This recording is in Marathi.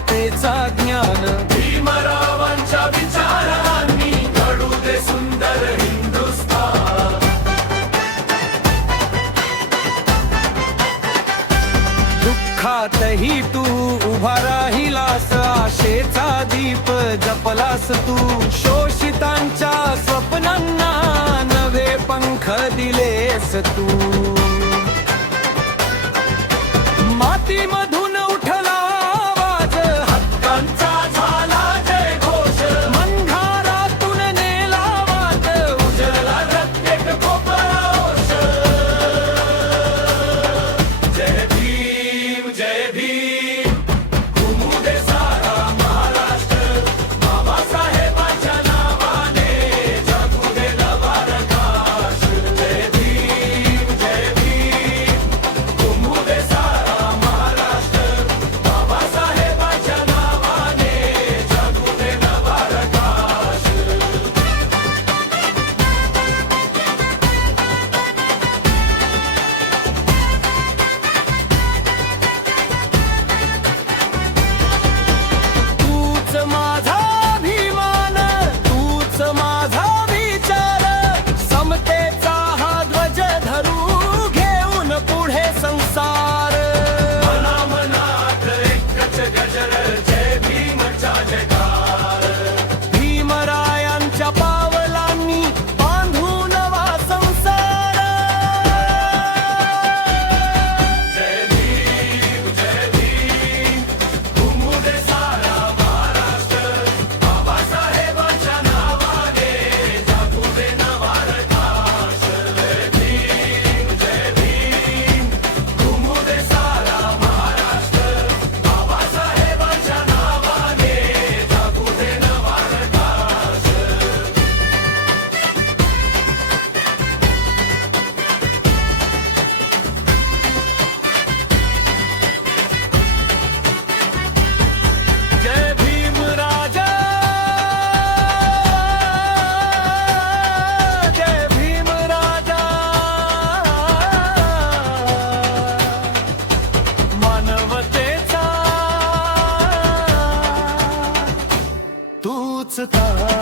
मानवतेचा ज्ञान भीमरावांच्या विचारांनी घडू दे सुंदर हिंदुस्थान. दुःखातही तू उभा राहिलास, आशेचा दीप जपलास तू. शोषितांच्या स्वप्नांना नवे पंख दिलेस तू. मातीमधून उठला आवाज, हक्कांचा झाला जय घोष. अंधारातून नेला वाद, उजळला प्रत्येक कोपराओष. जय भीम जय भीम घुमू दे सारा महाराष्ट्र. बाबासाहेबांच्या नावाने जगू दे नवा प्रकाश. जय भीम घुमू दे सारा महाराष्ट्र. बाबासाहेबांच्या नावाने जगू दे नवा प्रकाश. तूच माझा अभिमान, तूच माझा विचार. समतेचा हा ध्वज धरू घेऊन पुढे संसार. मनामनात एकच गजर जय भीमचा जयकार. भीमरायांच्या पावलांनी बांधू नवा संसार. जय भीम घुमू दे सारा महाराष्ट्र. बाबासाहेबांच्या नावाने जगू दे नवा प्रकाश. जय भीम घुमू दे सारा महाराष्ट्र. बाबासाहेबांच्या नावाने जगू दे नवा प्रकाश. जय भीम राजा, जय भीम राजा. मानवतेचा तूच तारा.